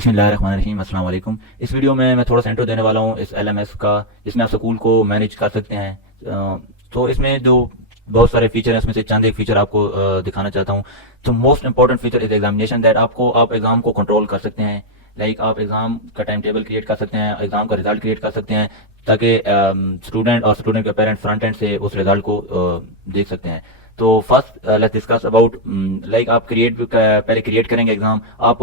बिस्मिल्लाहिर्रहमानिर्रहीम, अस्सलाम वालेकुम। इस वीडियो में मैं थोड़ा सा इंट्रो देने वाला हूँ इस एलएमएस का, जिसमें आप स्कूल को मैनेज कर सकते हैं। तो इसमें जो बहुत सारे फीचर हैं, उसमें से चंद एक फीचर आपको दिखाना चाहता हूँ। तो most important feature is examination, that आप एग्जाम को कंट्रोल कर सकते हैं। लाइक आप एग्जाम का टाइम टेबल क्रिएट कर सकते हैं, एग्जाम का रिजल्ट क्रिएट कर सकते हैं, ताकि स्टूडेंट और स्टूडेंट के पेरेंट फ्रंट एंड से उस रिजल्ट को देख सकते हैं। तो first let's discuss about, like आप पहले क्रिएट करेंगे एग्जाम। आप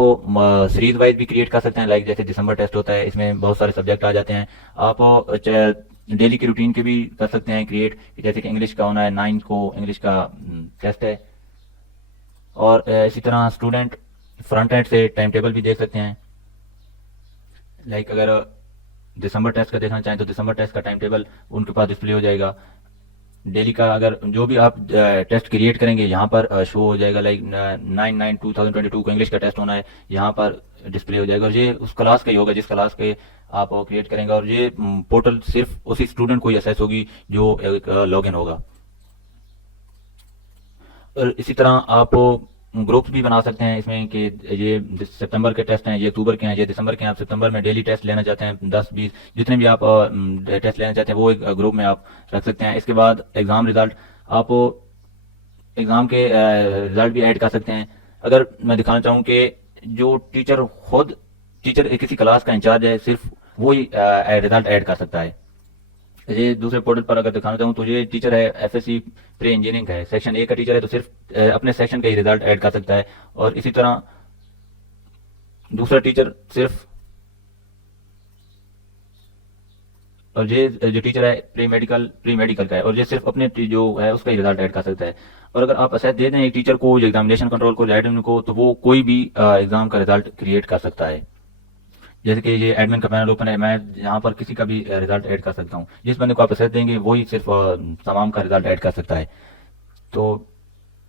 सीरीज वाइज भी क्रिएट कर सकते हैं, लाइक जैसे दिसंबर टेस्ट होता है, इसमें बहुत सारे सब्जेक्ट आ जाते हैं। आप डेली की रूटीन के भी कर सकते हैं क्रिएट, जैसे कि इंग्लिश का होना है, 9 को इंग्लिश का टेस्ट है। और इसी तरह स्टूडेंट फ्रंट एंड से टाइम टेबल भी देख सकते हैं। लाइक अगर दिसंबर टेस्ट का देखना चाहें तो दिसंबर टेस्ट का टाइम टेबल उनके पास डिस्प्ले हो जाएगा। डेली का अगर जो भी आप टेस्ट क्रिएट करेंगे यहाँ पर शो हो जाएगा। लाइक 9/9/2022 को इंग्लिश का टेस्ट होना है, यहाँ पर डिस्प्ले हो जाएगा। और ये उस क्लास का ही होगा जिस क्लास के आप क्रिएट करेंगे, और ये पोर्टल सिर्फ उसी स्टूडेंट को ही एक्सेस होगी जो लॉगिन होगा। और इसी तरह आप ग्रुप्स भी बना सकते हैं इसमें, कि ये सितंबर के टेस्ट हैं, ये अक्टूबर के हैं, ये दिसंबर के हैं। आप सितंबर में डेली टेस्ट लेना चाहते हैं, 10-20 जितने भी आप टेस्ट लेना चाहते हैं, वो एक ग्रुप में आप रख सकते हैं। इसके बाद एग्ज़ाम रिजल्ट, आप एग्ज़ाम के रिजल्ट भी ऐड कर सकते हैं। अगर मैं दिखाना चाहूँ कि जो टीचर किसी क्लास का इंचार्ज है, सिर्फ वो ही रिजल्ट ऐड कर सकता है। ये दूसरे पोर्टल पर अगर दिखाना चाहूँ तो ये टीचर है, एफएससी प्री इंजीनियरिंग का है, सेक्शन ए का टीचर है, तो सिर्फ अपने सेक्शन का ही रिजल्ट ऐड कर सकता है। और इसी तरह दूसरा टीचर सिर्फ, और ये जो टीचर है प्री मेडिकल का है, और ये सिर्फ अपने जो है उसका ही रिजल्ट ऐड कर सकता है। और अगर आप असेस दे दें एक टीचर को, एग्जामिनेशन कंट्रोल को, एडमिन को, तो वो कोई भी एग्जाम का रिजल्ट क्रिएट कर सकता है। जैसे कि ये एडमिन का पैनल ओपन है, मैं यहाँ पर किसी का भी रिजल्ट ऐड कर सकता हूँ। जिस बंदे को आप असेस देंगे वही सिर्फ तमाम का रिजल्ट ऐड कर सकता है। तो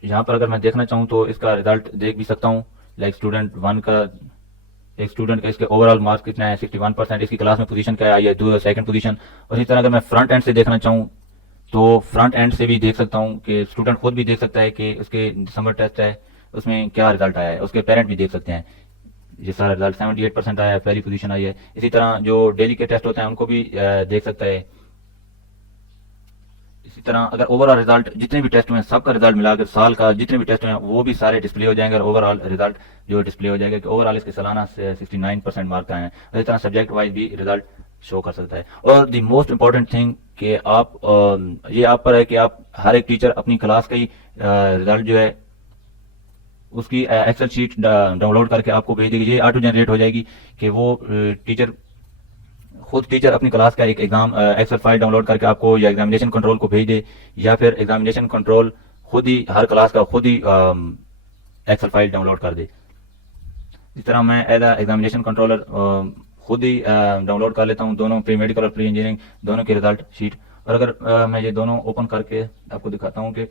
यहाँ पर अगर मैं देखना चाहूँ तो इसका रिजल्ट देख भी सकता हूँ। लाइक स्टूडेंट 1 का, एक स्टूडेंट का इसके ओवरऑल मार्क्स कितना है, 61%। इसकी क्लास में पोजीशन क्या है, ये सेकंड पोजीशन। और इसी तरह अगर मैं फ्रंट एंड से देखना चाहूँ तो फ्रंट एंड से भी देख सकता हूँ, कि स्टूडेंट खुद भी देख सकता है कि उसके दिसंबर टेस्ट है उसमें क्या रिजल्ट आया है। उसके पेरेंट भी देख सकते हैं, ये सारा रिजल्ट 78% आया है, पहली पोजीशन आई है। इसी तरह जो डेली के टेस्ट होते हैं उनको भी देख सकता है। इसी तरह अगर ओवरऑल रिजल्ट, जितने भी टेस्ट हुए हैं सबका रिजल्ट मिलाकर, साल का जितने भी टेस्ट हुए हैं वो भी सारे डिस्प्ले हो जाएंगे, और ओवरऑल रिजल्ट जो डिस्प्ले हो जाएगा कि ओवरऑल इसके सालाना से 69% मार्क आए हैं। इसी तरह सब्जेक्ट वाइज भी रिजल्ट शो कर सकता है। और द मोस्ट इंपॉर्टेंट थिंग कि आप ये आप पर है कि आप हर एक टीचर अपनी क्लास का ही रिजल्ट जो है उसकी एक्सेल शीट डाउनलोड करके आपको भेज देगी। ये ऑटो जनरेट हो जाएगी कि वो टीचर अपनी क्लास का एक एग्जाम एक्सेल फाइल डाउनलोड करके आपको या एग्जामिनेशन कंट्रोल को भेज दे, या फिर एग्जामिनेशन कंट्रोल खुद ही हर क्लास का खुद ही एक्सेल फाइल डाउनलोड कर दे। इस तरह मैं एज एग्जामिनेशन कंट्रोलर खुद ही डाउनलोड कर लेता हूँ दोनों प्री मेडिकल और प्री इंजीनियरिंग दोनों की रिजल्ट शीट। और अगर मैं ये दोनों ओपन करके आपको दिखाता हूँ कि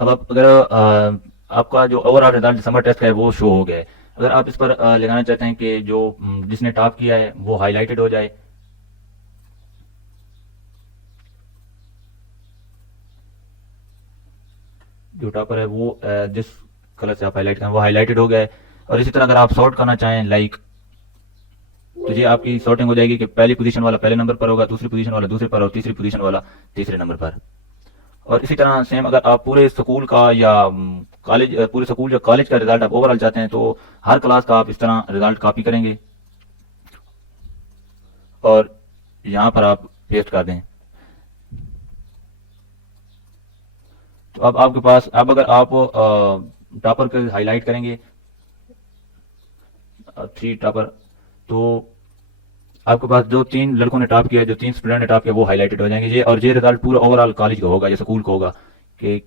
अब आप अगर आपका जो ओवरऑल रिजल्ट दिसंबर टेस्ट का है वो शो हो गया है। अगर आप इस पर लगाना चाहते हैं कि जो जिसने टॉप किया है वो हाईलाइटेड हो जाए, जो टॉपर है वो जिस कलर से आप हाईलाइट करें वो हाईलाइटेड हो गया है। और इसी तरह अगर आप सॉर्ट करना चाहें, लाइक, तो ये आपकी सॉर्टिंग हो जाएगी कि पहली पोजीशन वाला पहले नंबर पर होगा, दूसरी पोजीशन वाला दूसरे पर, और तीसरी पोजीशन वाला तीसरे नंबर पर। और इसी तरह सेम अगर आप पूरे स्कूल का या कॉलेज, पूरे स्कूल या कॉलेज का रिजल्ट आप ओवरऑल चाहते हैं, तो हर क्लास का आप इस तरह रिजल्ट कॉपी करेंगे और यहाँ पर आप पेस्ट कर दें। तो अब आपके पास, अब अगर आप टॉपर को हाईलाइट करेंगे, 3 टॉपर, तो आपके पास जो 3 लड़कों ने टॉप किया, जो 3 स्टूडेंट ने टॉप किया, वो हाईलाइटेड हो जाएंगे। ये और ये रिजल्ट पूरा ओवरऑल कॉलेज का होगा या स्कूल का होगा कि।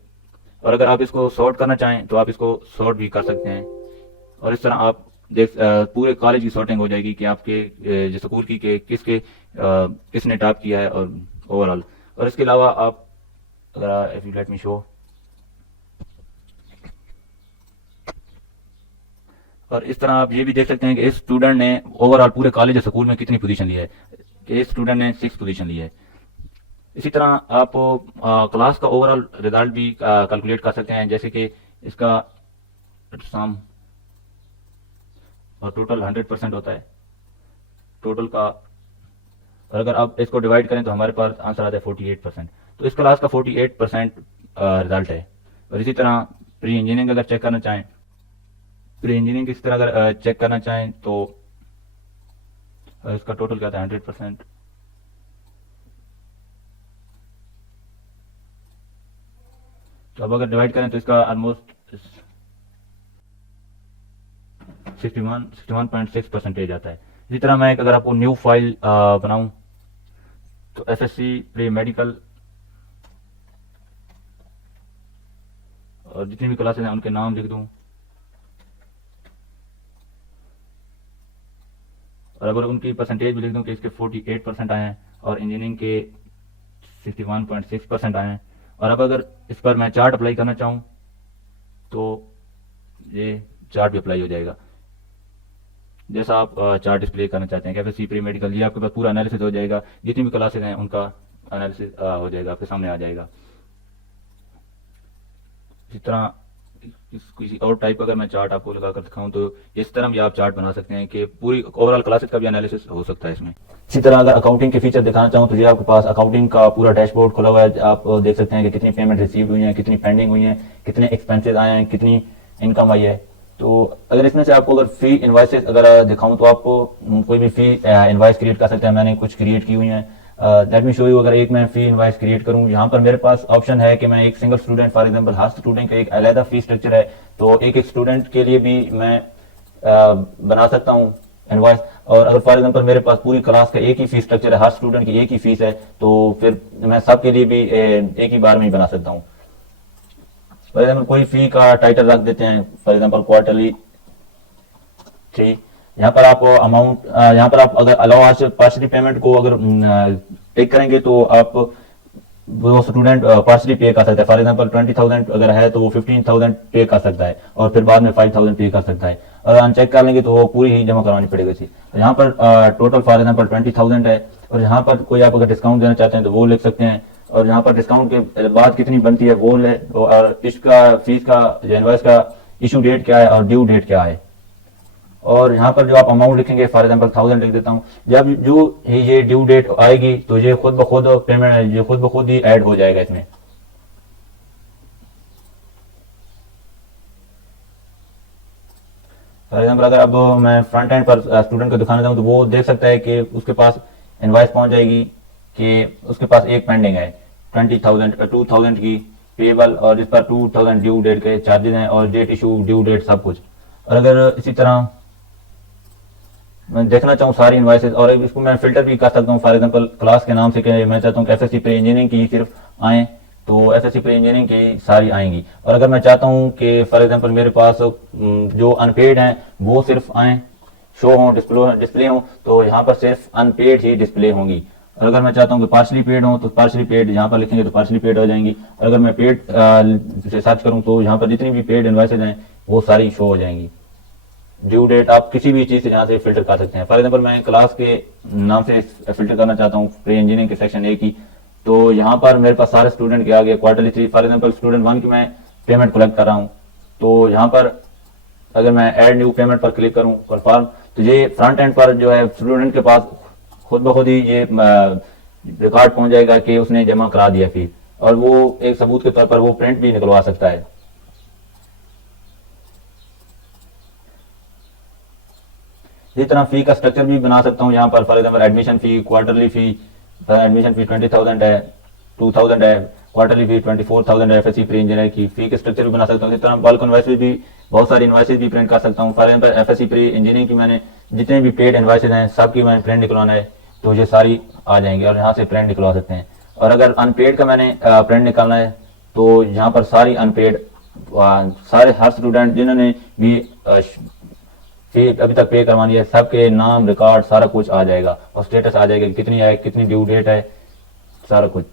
और अगर आप इसको सॉर्ट करना चाहें तो आप इसको सॉर्ट भी कर सकते हैं। और इस तरह आप पूरे कॉलेज की सॉर्टिंग हो जाएगी कि आपके जो स्कूल की के किसने टॉप किया है और ओवरऑल। और इसके अलावा आप, अगर if you let me show, और इस तरह आप ये भी देख सकते हैं कि इस स्टूडेंट ने ओवरऑल पूरे कॉलेज या स्कूल में कितनी पोजीशन ली है, कि इस स्टूडेंट ने 6 पोजीशन ली है। इसी तरह आप क्लास का ओवरऑल रिजल्ट भी कैलकुलेट कर सकते हैं, जैसे कि इसका सम और टोटल 100% होता है टोटल का। और अगर आप इसको डिवाइड करें तो हमारे पास आंसर आता है 48%। तो इस क्लास का 48% रिजल्ट है। और इसी तरह प्री इंजीनियरिंग अगर चेक करना चाहें, प्री इंजीनियरिंग इस तरह अगर चेक करना चाहें तो इसका टोटल क्या था 100%। तो अब अगर डिवाइड करें तो इसका ऑलमोस्ट 61.6% आता है। इसी तरह मैं अगर आपको न्यू फाइल बनाऊं तो एफएससी प्री मेडिकल और जितनी भी क्लासेस हैं उनके नाम लिख दूं, और अगर उनकी परसेंटेज भी लिख दूं कि इसके 48% आए हैं और इंजीनियरिंग के 61.6% आए हैं। और अब अगर इस पर मैं चार्ट अप्लाई करना चाहूँ तो ये चार्ट भी अप्लाई हो जाएगा, जैसा आप चार्ट डिस्प्ले करना चाहते हैं। कैफे प्री मेडिकल, ये आपके पास पूरा एनालिसिस हो जाएगा, जितनी भी क्लासेस हैं उनका एनालिसिस हो जाएगा, आपके सामने आ जाएगा। इसी तरह किसी और टाइप का अगर मैं चार्ट आपको लगा कर दिखाऊं तो इस तरह भी आप चार्ट बना सकते हैं कि पूरी ओवरऑल क्लासेस का भी एनालिसिस हो सकता है इसमें। इसी तरह अगर अकाउंटिंग के फीचर दिखाना चाहूँ तो ये आपके पास अकाउंटिंग का पूरा डैशबोर्ड खुला हुआ है। आप देख सकते हैं कि कितनी पेमेंट रिसीव हुई है, कितनी पेंडिंग हुई है, कितने एक्सपेंसेस आए हैं, कितनी इनकम आई है। तो अगर इसमें से आपको अगर फी इनवाइसेस अगर दिखाऊं तो आपको कोई भी फी इनवाइस क्रिएट कर सकते हैं। मैंने कुछ क्रिएट की हुई हैं, लेट मी शो यू। अगर एक मैं फी इनवाइस क्रिएट करूं, यहाँ पर मेरे पास ऑप्शन है कि मैं एक single student, for example her student का एक अलग फी स्ट्रक्चर है, तो एक एक स्टूडेंट के लिए भी मैं बना सकता हूँ इनवाइस। और अगर फॉर एग्जांपल मेरे पास पूरी क्लास का एक ही फीस स्ट्रक्चर है, हर स्टूडेंट की एक ही फीस है, तो फिर मैं सबके लिए भी एक ही बार में ही बना सकता हूँ। फॉर एग्जाम्पल कोई फी का टाइटल रख देते हैं, फॉर एग्जाम्पल क्वार्टरली 3। यहाँ पर आप अमाउंट, यहाँ पर आप अगर अलाउ आज पार्शली पेमेंट को अगर टिक करेंगे तो आप वो स्टूडेंट पार्शली पे कर सकता है। फॉर एग्जाम्पल 20,000 अगर है तो वो 15,000 पे कर सकता है और फिर बाद में 5,000 पे कर सकता है। और अनचेक कर लेंगे तो वो पूरी ही जमा करवानी पड़ेगी थी। तो यहाँ पर टोटल फॉर एग्जाम्पल 20,000 है, और यहाँ पर कोई आप अगर डिस्काउंट देना चाहते हैं तो वो लिख सकते हैं, और यहाँ पर डिस्काउंट के बाद कितनी बनती है वो ले, और इसका फीस का इनवॉइस का इशू डेट क्या है और ड्यू डेट क्या है। और यहाँ पर जो आप अमाउंट लिखेंगे, फॉर एग्जांपल 1000 लिख देता हूँ। जब जो ये ड्यू डेट आएगी तो ये खुद ब खुद पेमेंट, ये खुद ब खुद ही ऐड हो जाएगा इसमें। फॉर एग्जांपल अगर अब मैं फ्रंट एंड पर स्टूडेंट को दिखाना चाहूँ तो वो देख सकता है कि उसके पास इनवॉइस पहुंच जाएगी कि उसके पास एक पेंडिंग है 20,000 की पेबल, और इस पर 2,000 ड्यू डेट के चार्जेस हैं और डेट इशू, ड्यू डेट, सब कुछ। और अगर इसी तरह मैं देखना चाहूँ सारी इनवाइसेस, और इसको मैं फिल्टर भी कर सकता हूँ। फॉर एग्जांपल क्लास के नाम से कि मैं चाहता हूँ कि एफएससी प्री इंजीनियरिंग की सिर्फ आए, तो एफएससी प्री इंजीनियरिंग की सारी आएंगी। और अगर मैं चाहता हूँ कि फॉर एग्जांपल मेरे पास जो अनपेड हैं वो सिर्फ आए, शो हो, डिस्प्ले हो, तो यहाँ पर सिर्फ अनपेड ही डिस्प्ले होंगी। और अगर मैं चाहता हूँ कि पार्शली पेड हो तो पार्शली पेड यहाँ पर लिखेंगे तो पार्शली पेड हो जाएंगी। और अगर मैं पेड से सर्च करूँ तो यहाँ पर जितनी भी पेड इनवाइसेज हैं वो सारी शो हो जाएंगी। ड्यू डेट आप किसी भी चीज से यहाँ से फिल्टर कर सकते हैं। फॉर एग्जांपल मैं क्लास के नाम से फिल्टर करना चाहता हूँ प्री इंजीनियरिंग के सेक्शन ए की, तो यहाँ पर मेरे पास सारे स्टूडेंट के आगे क्वार्टरली 3, फॉर एग्जांपल स्टूडेंट 1 की मैं पेमेंट कलेक्ट कर रहा हूँ, तो यहाँ पर अगर मैं ऐड न्यू पेमेंट पर क्लिक करूँ परफॉर्म, तो ये फ्रंट एंड पर जो है स्टूडेंट के पास खुद ब खुद ही ये रिकॉर्ड पहुंच जाएगा कि उसने जमा करा दिया फीस, और वो एक सबूत के तौर पर वो प्रिंट भी निकलवा सकता है। इसी तरह फी का स्ट्रक्चर भी बना सकता हूँ। यहाँ पर for example admission fee, quarterly fee, admission fee 20,000 है, 2,000 है, क्वार्टरली फी 24,000 है। एफएससी प्री इंजीनियर की फी के स्ट्रक्चर भी बना सकता हूँ। इस तरह बल्क इनवाइसेस भी, बहुत सारी इनवाइसेस भी प्रिंट कर सकता हूँ। For example FSc pre engineering की मैंने जितने भी पेड इनवाइसेस हैं सबकी मैंने प्रिंट निकलवाना है, तो ये सारी आ जाएंगी और यहाँ से प्रिंट निकलवा सकते हैं। और अगर अनपेड का मैंने प्रिंट निकालना है तो यहाँ पर सारी अनपेड, सारे हर स्टूडेंट जिन्होंने भी फी अभी तक पे करवानी है सबके नाम, रिकॉर्ड, सारा कुछ आ जाएगा और स्टेटस आ जाएगा, कितनी है, कितनी ड्यू डेट है, सारा कुछ।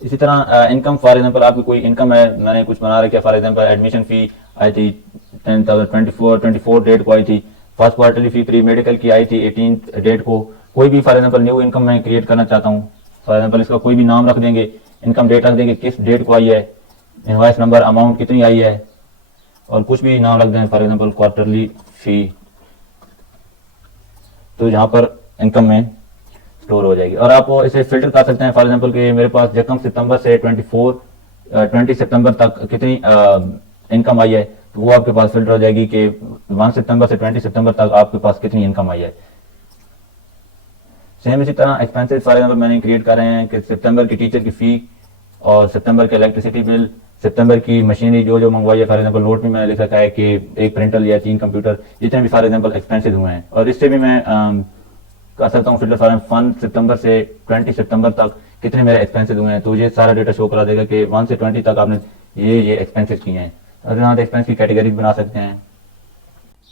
इसी तरह इनकम, फॉर एग्जांपल आपकी कोई इनकम है, मैंने कुछ बना रखा है। फॉर एग्जांपल एडमिशन फी आई थी 10,024 डेट को आई थी। फर्स्ट क्वार्टरली फी प्री मेडिकल की आई थी 18 डेट को। कोई भी फॉर एग्जांपल न्यू इनकम मैं क्रिएट करना चाहता हूँ, फॉर एग्जाम्पल इसका कोई भी नाम रख देंगे, इनकम डेट रख देंगे, किस डेट को आई है, इनवाइस नंबर, अमाउंट कितनी आई है, और कुछ भी नाम रख दें, फॉर एग्जाम्पल क्वार्टरली फी, तो यहाँ पर इनकम में स्टोर हो जाएगी। और आप इसे फिल्टर कर सकते हैं, फॉर एग्जाम्पल कि मेरे पास जकम सितंबर से 20 सितंबर तक कितनी इनकम आई है, तो वो आपके पास फिल्टर हो जाएगी कि 1 सितंबर से 20 सितंबर तक आपके पास कितनी इनकम आई है। सेम इसी तरह एक्सपेंसेस फॉर एग्जाम्पल मैंने क्रिएट कर रहे हैं कि सितंबर की टीचर की फी और सितंबर के इलेक्ट्रिसिटी बिल, सितंबर की मशीनरी जो जो मंगवाई है, फॉर एग्जाम्पल नोट में मैंने लिख रखा है कि एक प्रिंटर या 3 कंप्यूटर, जितने भी फॉर एग्जाम्पल एक्सपेंसेस हुए हैं। और इससे भी मैं कर सकता हूँ फिल्टर फॉर 1 सितंबर से 20 सितंबर तक कितने मेरे एक्सपेंसेस हुए हैं, तो ये सारा डेटा शो करा देगा कि 1 से 20 तक आपने ये एक्सपेंसेस किए हैं। और यहाँ एक्सपेंस की कैटेगरी बना सकते हैं।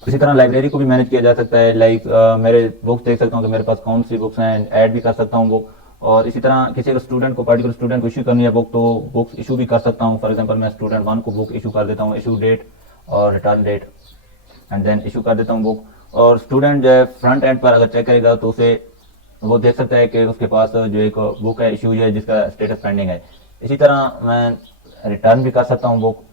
इसी तरह लाइब्रेरी को भी मैनेज किया जा सकता है, लाइक मेरे बुक्स देख सकता हूँ कि मेरे पास कौन सी बुक्स हैं, ऐड भी कर सकता हूँ बुक। और इसी तरह किसी को स्टूडेंट को, पर्टिकुलर स्टूडेंट को इशू करनी है बुक, तो बुक्स इशू भी कर सकता हूँ। फॉर एग्जांपल मैं स्टूडेंट 1 को बुक इशू कर देता हूँ, इशू डेट और return date, and then issue कर देता हूँ बुक। और स्टूडेंट जो है फ्रंट एंड पर अगर चेक करेगा तो उसे वो देख सकता है कि उसके पास जो एक बुक है इशू है जिसका स्टेटस पेंडिंग है। इसी तरह मैं रिटर्न भी कर सकता हूँ बुक,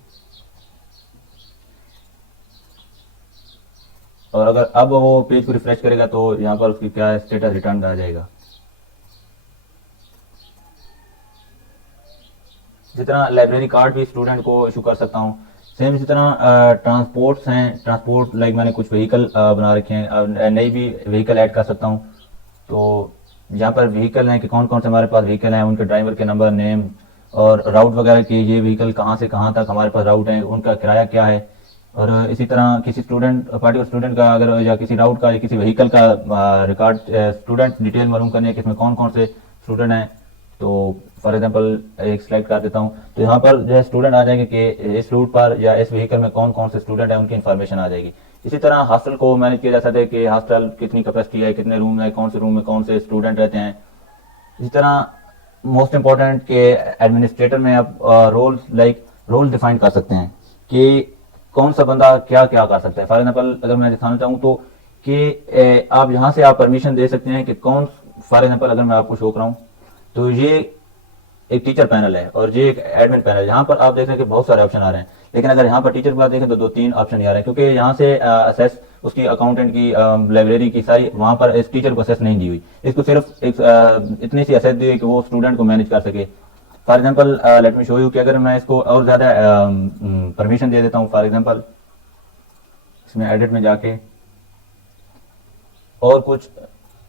और अगर अब वो पेज को रिफ्रेश करेगा तो यहाँ पर उसकी क्या स्टेटस रिटर्न आ जाएगा। इसी तरह लाइब्रेरी कार्ड भी स्टूडेंट को इशू कर सकता हूँ। सेम इसी तरह ट्रांसपोर्ट्स हैं, ट्रांसपोर्ट लाइक मैंने कुछ व्हीकल बना रखे हैं, नई भी व्हीकल ऐड कर सकता हूँ। तो यहाँ पर व्हीकल हैं कि कौन कौन से हमारे पास व्हीकल हैं, उनके ड्राइवर के नंबर, नेम और राउट वगैरह की, ये व्हीकल कहाँ से कहाँ तक हमारे पास राउट है, उनका किराया क्या है। और इसी तरह किसी स्टूडेंट, पार्टिकुलर स्टूडेंट का अगर, या किसी राउट का या किसी व्हीकल का रिकॉर्ड, स्टूडेंट डिटेल मालूम करनी है कि इसमें कौन कौन से स्टूडेंट हैं, तो फॉर एग्जांपल एक सिलेक्ट कर देता हूँ, तो यहाँ पर जो है स्टूडेंट आ जाएंगे कि इस रूट पर या इस व्हीकल में कौन कौन से स्टूडेंट हैं, उनकी इन्फॉर्मेशन आ जाएगी। इसी तरह हॉस्टल को मैनेज किया जा सकता है कि हॉस्टल कितनी कैपेसिटी है, कितने रूम है, कौन से रूम में कौन से स्टूडेंट रहते हैं। इसी तरह मोस्ट इंपॉर्टेंट के एडमिनिस्ट्रेटर में आप रोल रोल डिफाइन कर सकते हैं कि कौन सा बंदा क्या क्या कर सकता है। फॉर एग्जाम्पल अगर मैं दिखाना चाहूँ तो कि आप यहाँ से आप परमिशन दे सकते हैं कि कौन, फॉर एग्जाम्पल अगर मैं आपको शो कराऊँ तो ये एक टीचर पैनल है और ये एक एडमिन पैनल है। यहाँ पर आप देख रहे हैं कि बहुत सारे ऑप्शन आ रहे हैं, लेकिन अगर यहाँ पर टीचर के बाद देखें तो 2-3 ऑप्शन ही आ रहे हैं, क्योंकि यहाँ से असेस उसकी अकाउंटेंट की, लाइब्रेरी की सारी, वहाँ पर इस टीचर को असेस नहीं दी हुई, इसको सिर्फ एक इतनी सी असेस दी हुई कि वो स्टूडेंट को मैनेज कर सके। For example let me show you कि अगर मैं इसको और ज़्यादा परमिशन दे देता हूँ, फॉर एग्जाम्पल इसमें एडिट में जाके और कुछ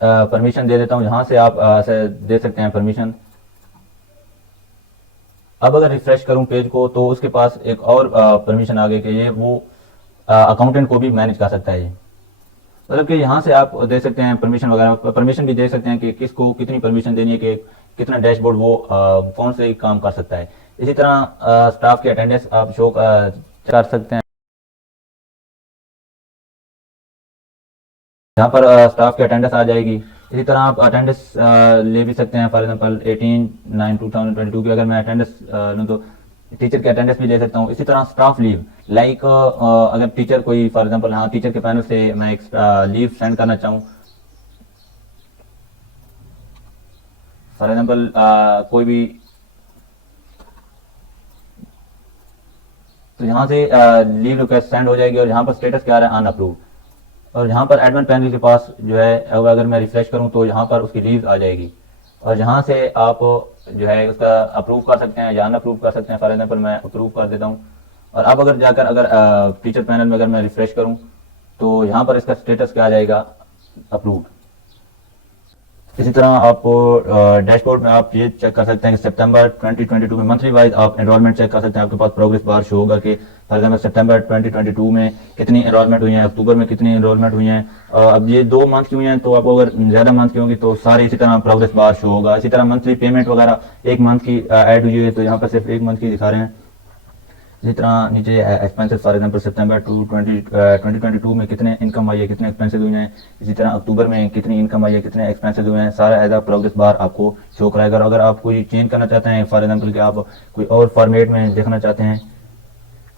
परमिशन दे देता हूँ, यहाँ से आप दे सकते हैं परमिशन। अब अगर रिफ्रेश करूं पेज को तो उसके पास एक और परमिशन आ गई कि ये वो अकाउंटेंट को भी मैनेज कर सकता है। ये मतलब कि यहाँ से आप दे सकते हैं परमिशन वगैरह, परमिशन भी दे सकते हैं कि किसको कितनी परमिशन देनी है, कि कितना डैशबोर्ड वो कौन से काम कर सकता है। इसी तरह स्टाफ की अटेंडेंस आप शो कर सकते हैं। यहाँ पर स्टाफ की अटेंडेंस आ जाएगी। इसी तरह आप अटेंडेंस ले भी सकते हैं, फॉर एग्जांपल 18/9/2022 की अगर मैं अटेंडेंस लूँ तो टीचर की अटेंडेंस भी ले सकता हूँ। इसी तरह स्टाफ लीव, लाइक अगर टीचर कोई, फॉर एग्जांपल हाँ टीचर के पैनल से मैं एक लीव सेंड करना चाहूँ, फॉर एग्जांपल कोई भी, तो यहाँ से लीव रिक्वेस्ट सेंड हो जाएगी और यहाँ पर स्टेटस क्या आ रहा है, अनअप्रूव। और यहाँ पर एडमिन पैनल के पास जो है, अगर मैं रिफ्रेश करूँ तो यहाँ पर उसकी लीव आ जाएगी और यहाँ से आप जो है उसका अप्रूव कर सकते हैं या अनअप्रूव कर सकते हैं। फॉर एग्जाम्पल मैं अप्रूव कर देता हूँ। और अब अगर जाकर अगर टीचर पैनल में अगर मैं रिफ्रेश करूँ तो यहाँ पर इसका स्टेटस क्या आ जाएगा, अप्रूव। इसी तरह आप डैशबोर्ड में आप ये चेक कर सकते हैं कि सितंबर 2022 में मंथली वाइज आप एनरोलमेंट चेक कर सकते हैं। आपके पास प्रोग्रेस बार शो होगा कि फॉर एग्जाम्पल सितंबर 2022 में कितनी एनरोलमेंट हुई है, अक्टूबर में कितनी एनरोलमेंट हुई है। अब ये 2 मंथ की हुई हैं, तो आपको अगर ज़्यादा मंथ की होंगी तो सारे इसी तरह प्रोग्रेस बार शो होगा। इसी तरह मंथली पेमेंट वगैरह 1 मंथ की ऐड हुई है, तो यहाँ पर सिर्फ 1 मंथ की दिखा रहे हैं। इसी तरह नीचे एक्सपेंसेस, फॉर एग्जांपल सितंबर 2022 में कितने इनकम आई है, कितने एक्सपेंसेस हुए हैं। इसी तरह अक्टूबर में कितनी इनकम आई है, कितने एक्सपेंसेस हुए हैं, सारा एज अ प्रोग्रेस बार आपको शो कराएगा। और अगर आप कोई चेंज करना चाहते हैं, फॉर एग्जांपल कि आप कोई और फॉर्मेट में देखना चाहते हैं,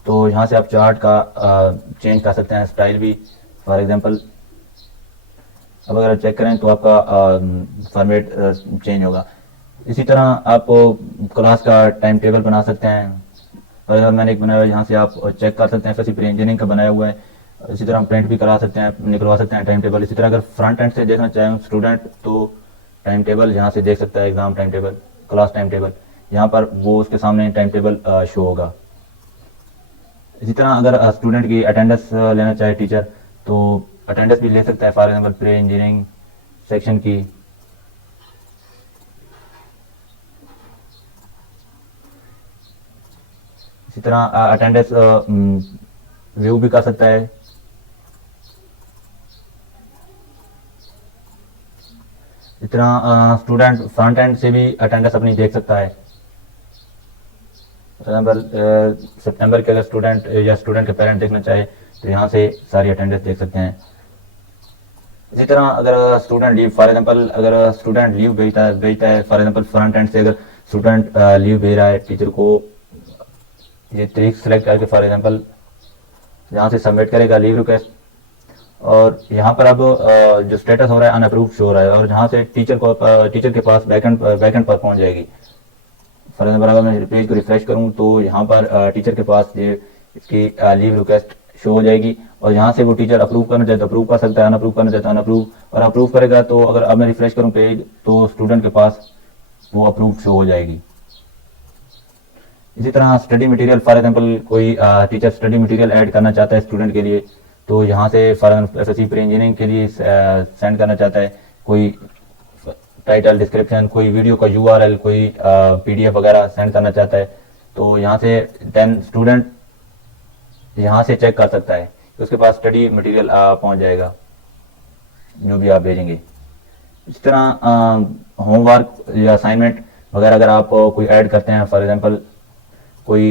तो यहाँ से आप चार्ट का चेंज कर सकते हैं, स्टाइल भी। फॉर एग्जांपल अब अगर चेक करें तो आपका फॉर्मेट चेंज होगा। इसी तरह आप क्लास का टाइम टेबल बना सकते हैं। और मैंने एक बनाया हुआ है, यहाँ से आप चेक कर सकते हैं, एफएससी प्री इंजीनियरिंग का बनाया हुआ है। इसी तरह हम प्रिंट भी करा सकते हैं, निकलवा सकते हैं टाइम टेबल। इसी तरह अगर फ्रंट एंड से देखना चाहें स्टूडेंट तो टाइम टेबल यहाँ से देख सकता है, exam time table, class time table, यहाँ पर वो उसके सामने टाइम टेबल शो होगा। इसी तरह अगर स्टूडेंट की अटेंडेंस लेना चाहे टीचर तो अटेंडेंस भी ले सकता है, for example pre engineering section की। इसी तरह अटेंडेंस व्यू भी कर सकता है। इस तरह स्टूडेंट फ्रंट एंड से भी अटेंडेंस अपनी देख सकता है। फॉर एग्जाम्पल सितंबर के अगर स्टूडेंट या स्टूडेंट के पेरेंट देखना चाहे तो यहाँ से सारी अटेंडेंस देख सकते हैं। इसी तरह अगर स्टूडेंट लीव, फॉर एग्जांपल अगर स्टूडेंट लीव भेजता है फॉर एग्जांपल फ्रंट एंड से अगर स्टूडेंट लीव भेज रहा है टीचर को, ये तारीख सेलेक्ट करके फॉर एग्जांपल यहाँ से सबमिट करेगा लीव रिक्वेस्ट, और यहाँ पर अब जो स्टेटस हो रहा है अनअप्रूव्ड शो हो रहा है, और जहाँ से टीचर के पास बैकएंड पर पहुँच जाएगी। फॉर एग्जाम्पल अगर मैं पेज को रिफ्रेश करूँ तो यहाँ पर टीचर के पास ये इसकी लीव रिक्वेस्ट शो हो जाएगी, और यहाँ से वो टीचर अप्रूव करना चाहे तो अप्रूव कर सकता है, अनअप्रूव करना चाहे तो अनअप्रूव, और अप्रूव करेगा तो अगर अब मैं रिफ्रेश करूँ पेज तो स्टूडेंट के पास वो अप्रूव शो हो जाएगी। इसी तरह स्टडी मटेरियल, फॉर एग्जांपल कोई टीचर स्टडी मटेरियल ऐड करना चाहता है स्टूडेंट के लिए तो यहाँ से for example FSc pre engineering के लिए सेंड करना चाहता है कोई टाइटल, डिस्क्रिप्शन, कोई वीडियो का यूआरएल, कोई पीडीएफ वगैरह सेंड करना चाहता है तो यहाँ से देन स्टूडेंट यहाँ से चेक कर सकता है कि उसके पास स्टडी मटेरियल पहुँच जाएगा जो भी आप भेजेंगे। इस तरह होमवर्क या असाइनमेंट वगैरह अगर आप कोई ऐड करते हैं, फॉर एग्जांपल कोई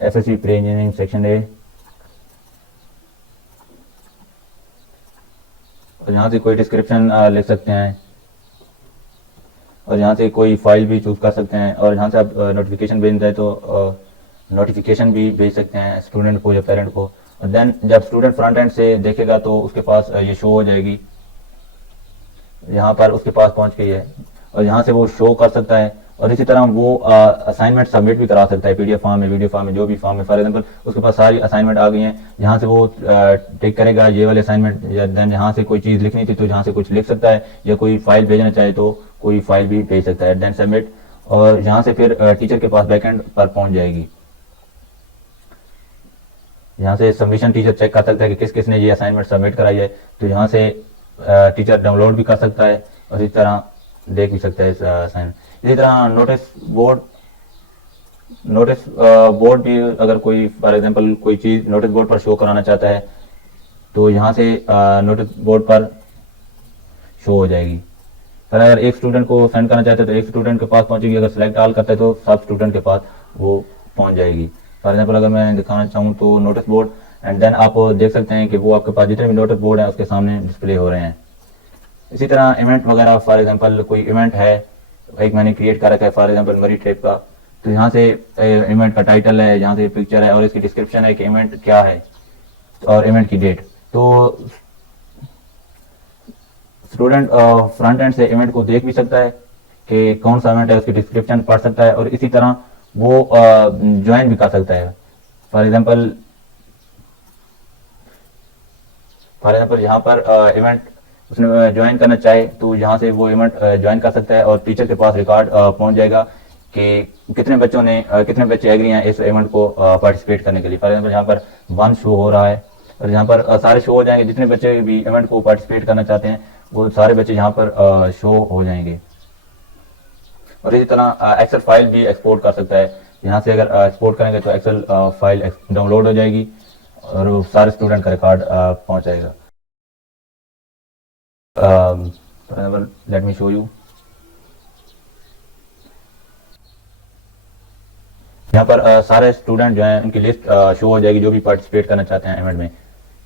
FSc pre engineering section A, और यहाँ से कोई डिस्क्रिप्शन लिख सकते हैं, और यहाँ से कोई फाइल भी चूज कर सकते हैं, और यहाँ से आप नोटिफिकेशन भेजना है तो नोटिफिकेशन भी भेज सकते हैं स्टूडेंट को या पेरेंट को। और देन जब स्टूडेंट फ्रंट एंड से देखेगा तो उसके पास ये शो हो जाएगी, यहाँ पर उसके पास पहुँच गई है, और यहाँ से वो शो कर सकता है। और इसी तरह वो असाइनमेंट सबमिट भी करा सकता है, पीडीएफ फॉर्म में, वीडियो फॉर्म में, जो भी फॉर्म में। फॉर एग्जांपल उसके पास सारी असाइनमेंट आ गई हैं, यहाँ से वो टिक करेगा ये वाले असाइनमेंट, या देन यहाँ से कोई चीज़ लिखनी थी तो यहाँ से कुछ लिख सकता है, या कोई फाइल भेजना चाहे तो कोई फाइल भी भेज सकता है, देन सबमिट, और यहाँ से फिर टीचर के पास बैकएंड पर पहुँच जाएगी। यहाँ से सबमिशन टीचर चेक कर सकता है कि किस किस ने ये असाइनमेंट सबमिट कराई है, तो यहाँ से टीचर डाउनलोड भी कर सकता है और इस तरह देख भी सकता है इस असाइनमेंट। इसी तरह नोटिस बोर्ड भी अगर कोई फॉर एग्जांपल कोई चीज़ नोटिस बोर्ड पर शो कराना चाहता है तो यहाँ से नोटिस बोर्ड पर शो हो जाएगी। फिर अगर एक स्टूडेंट को सेंड करना चाहते हैं तो एक स्टूडेंट के पास पहुँचेगी, अगर सेलेक्ट ऑल करता है तो सब स्टूडेंट के पास वो पहुँच जाएगी। फॉर एग्जाम्पल अगर मैं दिखाना चाहूँ तो नोटिस बोर्ड, एंड देन आप देख सकते हैं कि वो आपके पास जितने भी नोटिस बोर्ड हैं उसके सामने डिस्प्ले हो रहे हैं। इसी तरह इवेंट वगैरह, फॉर एग्जांपल कोई इवेंट है, एक मैंने क्रिएट कर रखा है फॉर एग्जांपल मरी ट्रिप का, तो यहाँ से इवेंट का टाइटल है, यहाँ से पिक्चर है, और इसकी डिस्क्रिप्शन है कि इवेंट क्या है और इवेंट की डेट। तो स्टूडेंट फ्रंट एंड से इवेंट को देख भी सकता है कि कौन सा इवेंट है, उसकी डिस्क्रिप्शन पढ़ सकता है, और इसी तरह वो ज्वाइन भी कर सकता है। फॉर एग्जांपल यहाँ पर इवेंट उसने ज्वाइन करना चाहे तो यहाँ से वो इवेंट ज्वाइन कर सकता है, और टीचर के पास रिकॉर्ड पहुँच जाएगा कि कितने बच्चे एग्री हैं इस इवेंट को पार्टिसिपेट करने के लिए। फॉर एग्जांपल यहाँ पर 1 शो हो रहा है, और यहाँ पर सारे शो हो जाएंगे, जितने बच्चे भी इवेंट को पार्टिसिपेट करना चाहते हैं वो सारे बच्चे यहाँ पर शो हो जाएंगे। और इसी तरह एक्सेल फाइल भी एक्सपोर्ट कर सकता है, यहाँ से अगर एक्सपोर्ट करेंगे तो एक्सेल फाइल डाउनलोड हो जाएगी और वो सारे स्टूडेंट का रिकॉर्ड पहुँच जाएगा। For example, let me show you. यहाँ पर सारे स्टूडेंट जो हैं उनकी लिस्ट शो हो जाएगी जो भी पार्टिसिपेट करना चाहते हैं इवेंट में।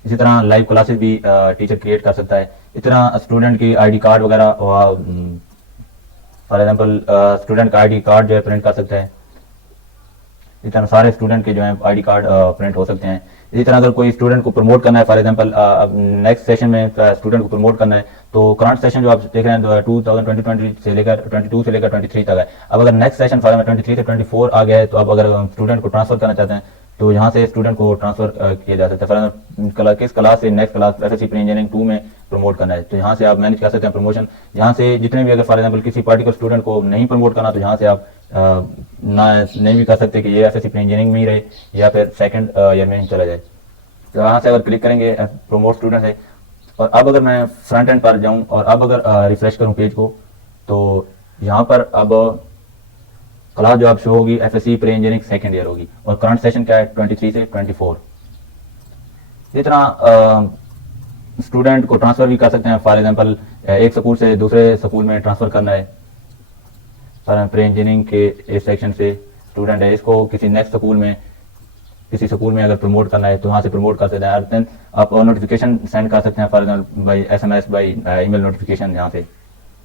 इसी तरह लाइव क्लासेस भी टीचर क्रिएट कर सकता है। इस तरह स्टूडेंट की आईडी कार्ड वगैरह, फॉर एग्जांपल स्टूडेंट का आईडी कार्ड जो है प्रिंट कर सकता है। इस तरह सारे स्टूडेंट के जो है आईडी कार्ड प्रिंट हो सकते हैं। इसी तरह अगर कोई स्टूडेंट को प्रमोट करना है, फॉर एग्जांपल नेक्स्ट सेशन में स्टूडेंट को प्रमोट करना है तो करंट सेशन जो आप देख रहे हैं 2020 से लेकर 22 से लेकर 23 तक है। अब अगर नेक्स्ट सेशन फॉर 23 से 24 आ गया है, तो अब अगर स्टूडेंट को ट्रांसफर करना चाहते हैं तो यहाँ से स्टूडेंट को ट्रांसफर किया जा सकता है। फॉर किस क्लास से next class SSC pre engineering 2 में प्रमोट करना है, तो यहाँ से आप मैनेज कर सकते हैं प्रमोशन। यहाँ से जितने भी, अगर फॉर एग्जाम्पल किसी पार्टिकुलर स्टूडेंट को नहीं प्रमोट करना, तो यहाँ से आप ना नहीं भी कर सकते कि ये एसएससी प्री इंजीनियरिंग में ही रहे या फिर सेकंड ईयर में ही चला जाए। तो यहाँ से अगर क्लिक करेंगे प्रमोट स्टूडेंट है, और अब अगर मैं फ्रंट एंड पर जाऊं और अब अगर रिफ्रेश करूं पेज को, तो यहाँ पर अब क्लास जो आप शो होगी FSc pre engineering second year होगी, और करंट सेशन क्या है 23 से 24। इस तरह स्टूडेंट को ट्रांसफर भी कर सकते हैं। फॉर एग्जांपल एक स्कूल से दूसरे स्कूल में ट्रांसफर करना है, प्री इंजीनियरिंग के इस सेक्शन से स्टूडेंट है, इसको किसी नेक्स्ट स्कूल में, किसी स्कूल में अगर प्रमोट करना है तो वहाँ से प्रमोट कर सकते हैं। आप नोटिफिकेशन सेंड कर सकते हैं, for example by SMS, by email notification यहाँ से।